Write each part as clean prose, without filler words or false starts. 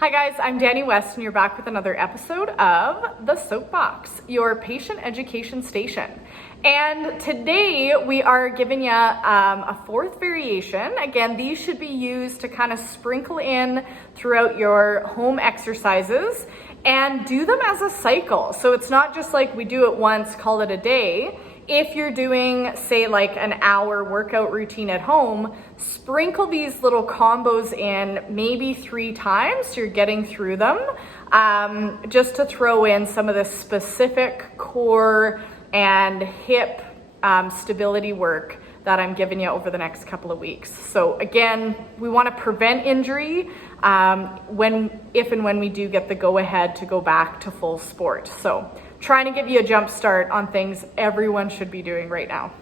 Hi guys, I'm Danny West and you're back with another episode of the Soapbox, your patient education station. And today we are giving you a fourth variation. Again, these should be used to kind of sprinkle in throughout your home exercises and do them as a cycle. So it's not just like we do it once, call it a day. If you're doing, say, like an hour workout routine at home, sprinkle these little combos in maybe 3 times so you're getting through them, just to throw in some of the specific core and hip stability work that I'm giving you over the next couple of weeks. So again, we want to prevent injury if and when we do get the go-ahead to go back to full sport. So trying to give you a jump start on things everyone should be doing right now.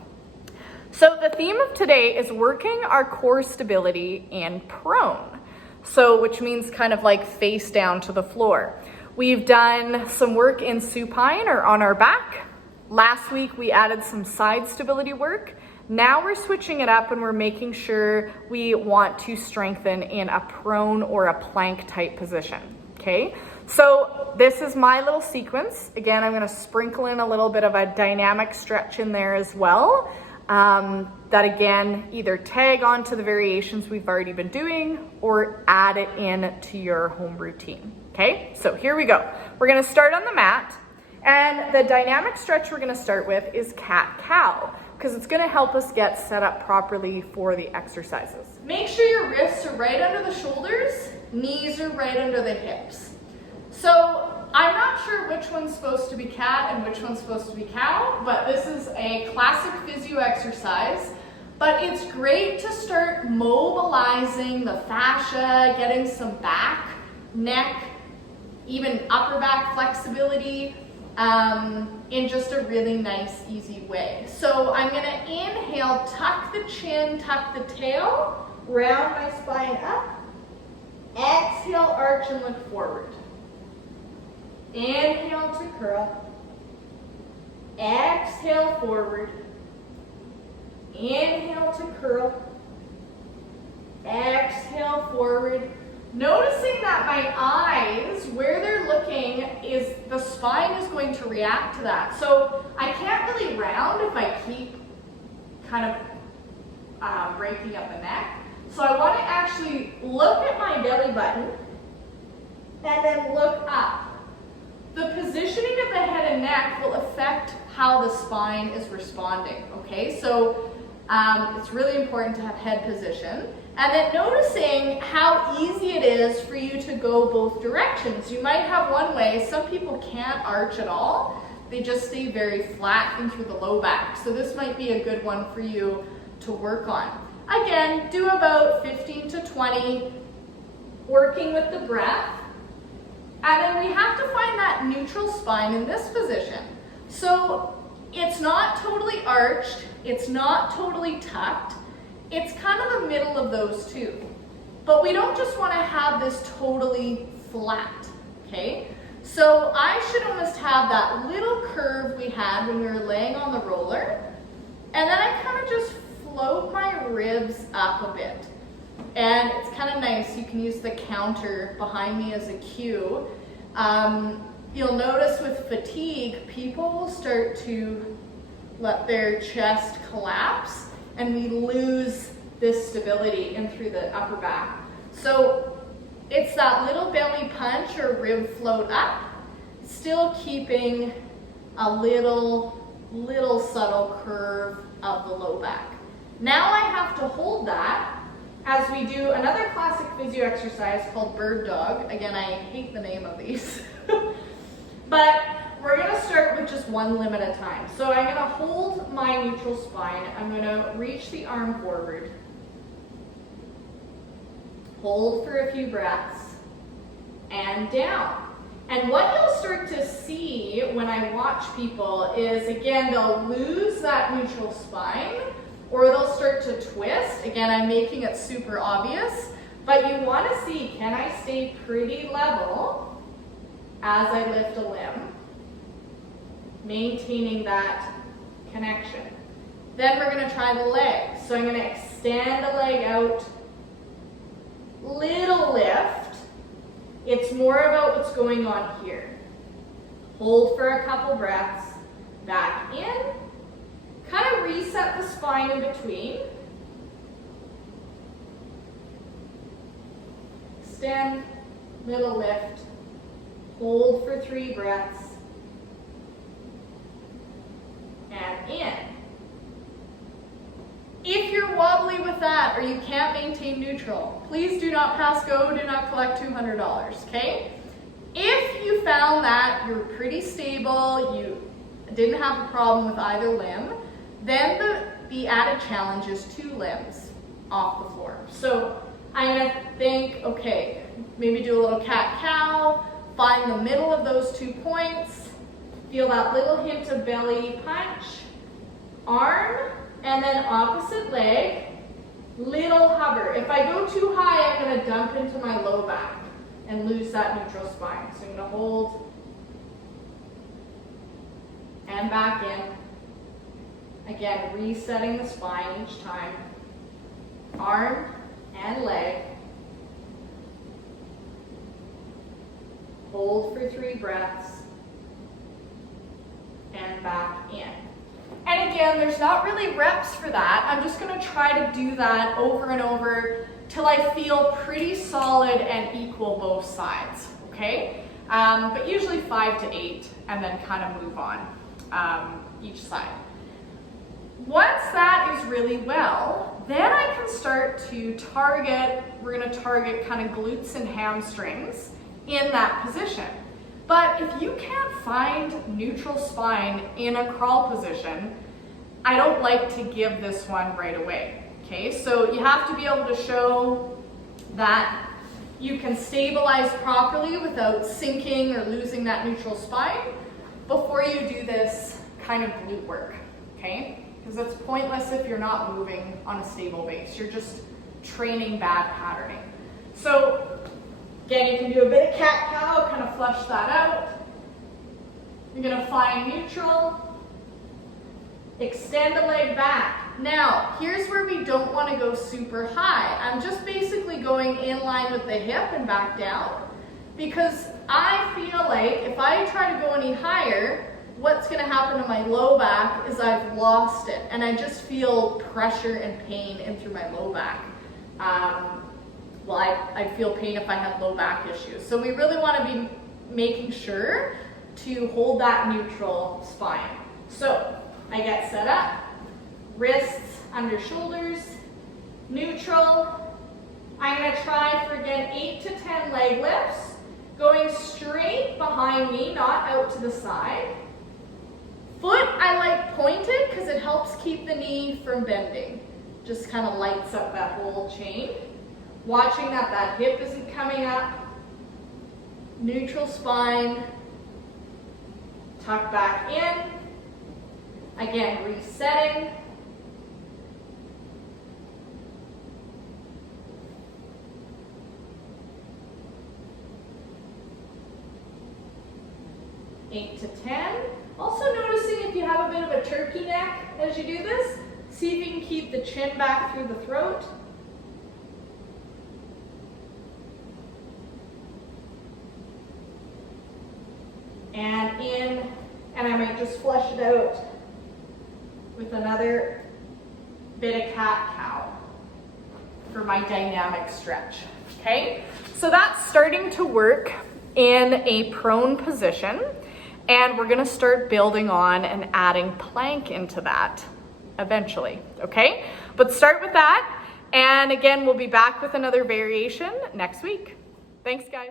So the theme of today is working our core stability in prone. So which means kind of like face down to the floor. We've done some work in supine or on our back. Last week we added some side stability work. Now we're switching it up and we're making sure we want to strengthen in a prone or a plank type position, okay? So this is my little sequence. Again, I'm gonna sprinkle in a little bit of a dynamic stretch in there as well. That again, either tag onto the variations we've already been doing or add it in to your home routine, okay? So here we go. We're gonna start on the mat, and the dynamic stretch we're gonna start with is cat-cow, because it's gonna help us get set up properly for the exercises. Make sure your wrists are right under the shoulders, knees are right under the hips. So I'm not sure which one's supposed to be cat and which one's supposed to be cow, but this is a classic physio exercise. But it's great to start mobilizing the fascia, getting some back, neck, even upper back flexibility in just a really nice, easy way. So I'm gonna inhale, tuck the chin, tuck the tail, round my spine up. Exhale, arch and look forward. Inhale to curl. Exhale forward. Inhale to curl. Exhale forward. Noticing that my eyes, where they're looking, is the spine is going to react to that. So I can't really round if I keep kind of breaking up the neck. So I want to actually look at my belly button and then look up. The positioning of the head and neck will affect how the spine is responding, okay? So it's really important to have head position. And then noticing how easy it is for you to go both directions. You might have one way. Some people can't arch at all. They just stay very flat and through the low back. So this might be a good one for you to work on. Again, do about 15 to 20, working with the breath. And then we have to find that neutral spine in this position. So it's not totally arched, it's not totally tucked, it's kind of the middle of those two. But we don't just want to have this totally flat, okay? So I should almost have that little curve we had when we were laying on the roller, and then I kind of just float my ribs up a bit. And it's kind of nice, you can use the counter behind me as a cue. You'll notice with fatigue, people will start to let their chest collapse and we lose this stability in through the upper back. So it's that little belly punch or rib float up, still keeping a little subtle curve of the low back. Now I have to hold that as we do another classic physio exercise called bird dog. Again, I hate the name of these. But we're gonna start with just one limb at a time. So I'm gonna hold my neutral spine. I'm gonna reach the arm forward. Hold for a few breaths and down. And what you'll start to see when I watch people is, again, they'll lose that neutral spine or they'll start to twist. Again, I'm making it super obvious, but you want to see, can I stay pretty level as I lift a limb, maintaining that connection. Then we're going to try the leg. So I'm going to extend the leg out, little lift, It's more about what's going on here. Hold for a couple breaths, back in, kind of reset the spine in between. Extend, little lift, hold for 3 breaths, and in. If you're wobbly with that or you can't maintain neutral, please do not pass go, do not collect $200, okay? If you found that you're pretty stable, you didn't have a problem with either limb, then the added challenge is 2 limbs off the floor. So I'm gonna think, okay, maybe do a little cat-cow, find the middle of those 2 points, feel that little hint of belly punch, arm, and then opposite leg, little hover. If I go too high, I'm gonna dump into my low back and lose that neutral spine. So I'm gonna hold and back in. Again, resetting the spine each time. Arm and leg. Hold for 3 breaths and back in. And again, there's not really reps for that. I'm just gonna try to do that over and over till I feel pretty solid and equal both sides, okay? But usually 5 to 8 and then kind of move on each side. Once that is really well, then I can start to target, we're gonna target kind of glutes and hamstrings in that position. But if you can't find neutral spine in a crawl position, I don't like to give this one right away, okay? So you have to be able to show that you can stabilize properly without sinking or losing that neutral spine before you do this kind of glute work, okay? Because it's pointless if you're not moving on a stable base. You're just training bad patterning. So again, you can do a bit of cat-cow, kind of flush that out. You're gonna find neutral, extend the leg back. Now, here's where we don't wanna go super high. I'm just basically going in line with the hip and back down because I feel like if I try to go any higher, what's gonna happen to my low back is I've lost it and I just feel pressure and pain in through my low back. Well, I'd feel pain if I had low back issues. So we really wanna be making sure to hold that neutral spine. So I get set up, wrists under shoulders, neutral. I'm gonna try for again 8 to 10 leg lifts, going straight behind me, not out to the side. Foot I like pointed because it helps keep the knee from bending. Just kind of lights up that whole chain. Watching that that hip isn't coming up. Neutral spine. Tuck back in. Again, resetting. Eight to 10. Also noticing if you have a bit of a turkey neck as you do this, see if you can keep the chin back through the throat. And in, and I might just flush it out with another bit of cat-cow for my dynamic stretch, okay? So that's starting to work in a prone position, and we're gonna start building on and adding plank into that eventually, okay? But start with that, and again, we'll be back with another variation next week. Thanks, guys.